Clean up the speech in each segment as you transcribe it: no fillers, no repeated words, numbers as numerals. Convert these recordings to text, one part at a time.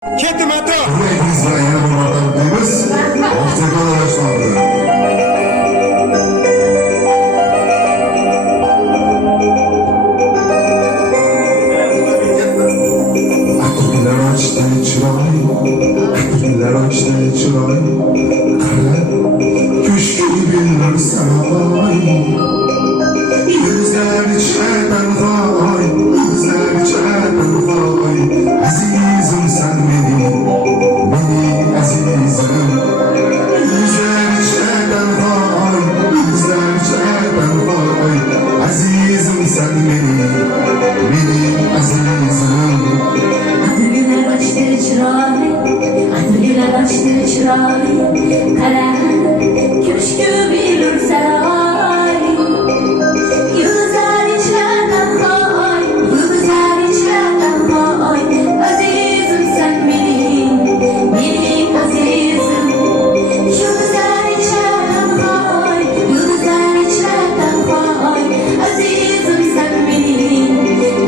Ketdim ata. Biz bilan yana bir marta kutlaymiz. Ortega boshlandi. Atirgullar ochdi chiroy, atirgullar ochdi chiroy. Qara, ko'shki gullar saroy. Yuzlar ichra tanhoy, yuzlar ichra tanhoy. Azizim sen mening azizim. Yuzlar ichra tanhoy, yuzlar ichra tanhoy. Azizim sen mening azizim. Atirgullar ochdi chiroy, atirgullar ochdi chiroy. Qara, ko'shki bilur saroy. Yulduzlar ichra tanhoy, yulduzlar ichra tanhoy. Azizim sen mening azizim. Yulduzlar ichra tanhoy, yulduzlar ichra tanhoy. Azizim sen mening azizim.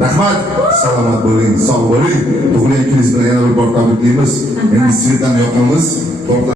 Rahmat, salomat bo'ling, sog' bo'ling. Tug'ilgan kuningiz bilan yana bir bor tabriklaymiz. Endi sizlardan yoqamiz.